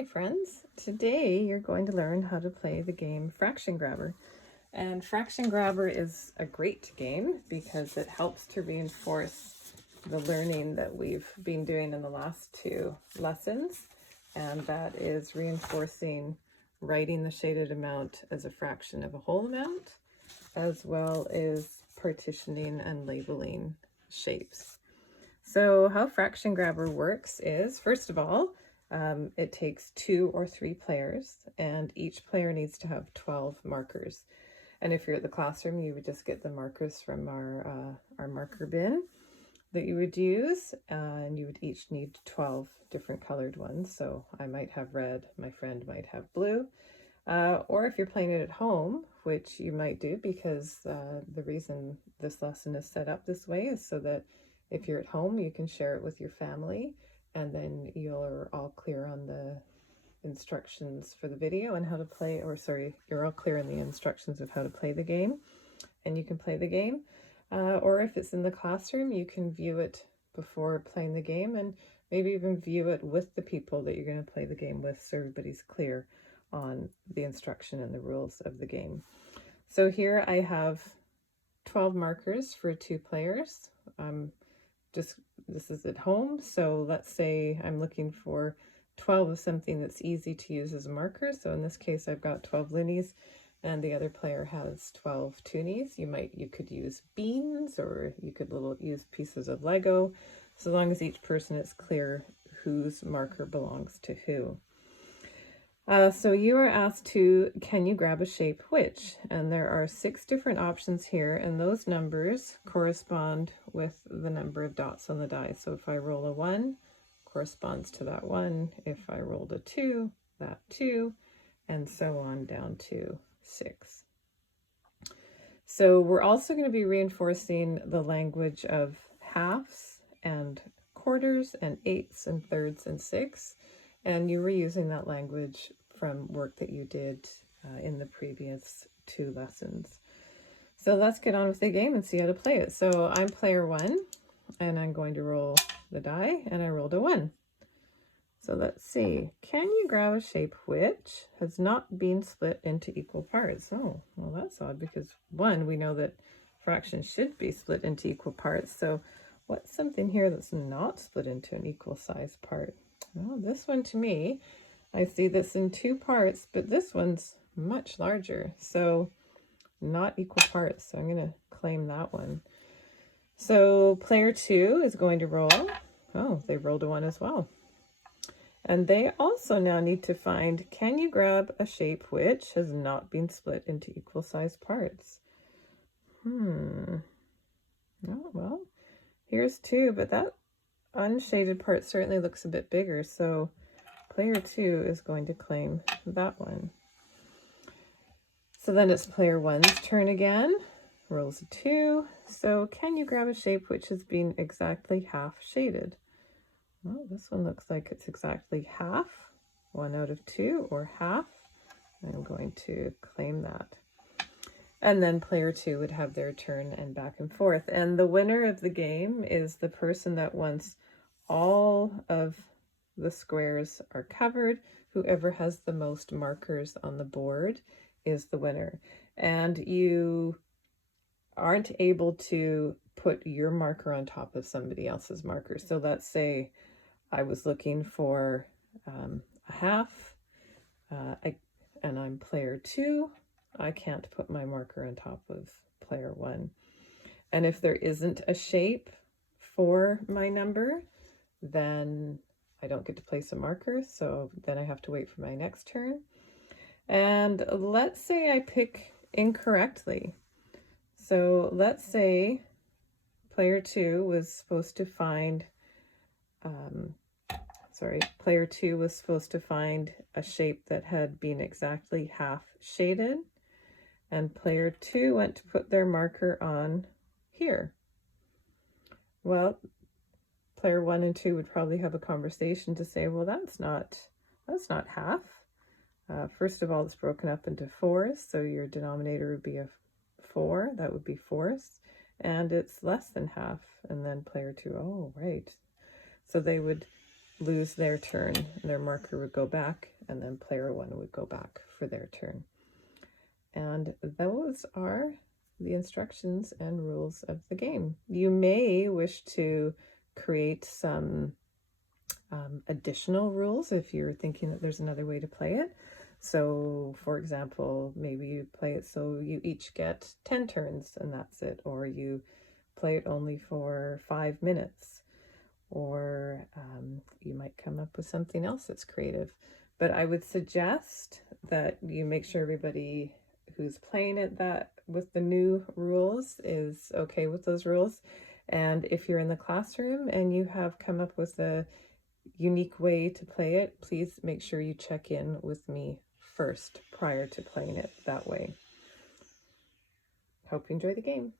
Hi friends, today you're going to learn how to play the game Fraction Grabber. And Fraction Grabber is a great game because it helps to reinforce the learning that we've been doing in the last two lessons. And that is reinforcing writing the shaded amount as a fraction of a whole amount, as well as partitioning and labeling shapes. So how Fraction Grabber works is, first of all, it takes 2 or 3 players, and each player needs to have 12 markers. And if you're at the classroom, you would just get the markers from our marker bin that you would use, and you would each need 12 different colored ones. So I might have red, my friend might have blue. Or if you're playing it at home, which you might do because the reason this lesson is set up this way is so that if you're at home, you can share it with your family, and then you're all clear on the instructions for the video and how to play, or sorry, you're all clear on the instructions of how to play the game, and you can play the game. Or if it's in the classroom, you can view it before playing the game, and maybe even view it with the people that you're going to play the game with, so everybody's clear on the instruction and the rules of the game. So here I have 12 markers for 2 players. This is at home, so let's say I'm looking for 12 of something that's easy to use as a marker. So in this case, I've got 12 loonies, and the other player has 12 toonies. You could use beans, or you could use pieces of Lego, so long as each person is clear whose marker belongs to who. So you are asked to, can you grab a shape which? And there are 6 different options here, and those numbers correspond with the number of dots on the die. So if I roll a 1, corresponds to that 1. If I rolled a 2, that 2, and so on down to 6. So we're also going to be reinforcing the language of halves and quarters and eighths and thirds and sixths. And you were using that language from work that you did in the previous 2 lessons. So let's get on with the game and see how to play it. So I'm player 1, and I'm going to roll the die, and I rolled a 1. So let's see, can you grab a shape which has not been split into equal parts? Oh, well, that's odd, because 1, we know that fractions should be split into equal parts. So what's something here that's not split into an equal size part? Well, this one, to me, I see this in 2 parts, but this one's much larger, so not equal parts. So I'm going to claim that one. So player 2 is going to roll. Oh, they rolled a 1 as well. And they also now need to find, can you grab a shape which has not been split into equal sized parts? Oh, well, here's 2, but that unshaded part certainly looks a bit bigger, so player 2 is going to claim that one. So then it's player 1's turn again. Rolls a 2. So can you grab a shape which has been exactly half shaded? Well, this one looks like it's exactly half. 1 out of 2, or half. I'm going to claim that. And then player 2 would have their turn, and back and forth. And the winner of the game is the person that, once all of the squares are covered, whoever has the most markers on the board is the winner. And you aren't able to put your marker on top of somebody else's marker. So let's say I was looking for a half, and I'm player 2. I can't put my marker on top of player 1. And if there isn't a shape for my number, then I don't get to place a marker, so then I have to wait for my next turn. And let's say I pick incorrectly. So let's say player 2 was supposed to find, player 2 was supposed to find a shape that had been exactly half shaded, and player 2 went to put their marker on here. Well, player 1 and 2 would probably have a conversation to say, well, that's not half. First of all, it's broken up into 4s, so your denominator would be a 4. That would be 4ths, and it's less than half. And then player 2, oh, right. So they would lose their turn, their marker would go back, and then player 1 would go back for their turn. And those are the instructions and rules of the game. You may wish to create some additional rules if you're thinking that there's another way to play it. So, for example, maybe you play it so you each get 10 turns and that's it, or you play it only for 5 minutes, or you might come up with something else that's creative. But I would suggest that you make sure everybody who's playing it that with the new rules is okay with those rules. And if you're in the classroom and you have come up with a unique way to play it, please make sure you check in with me first prior to playing it that way. Hope you enjoy the game.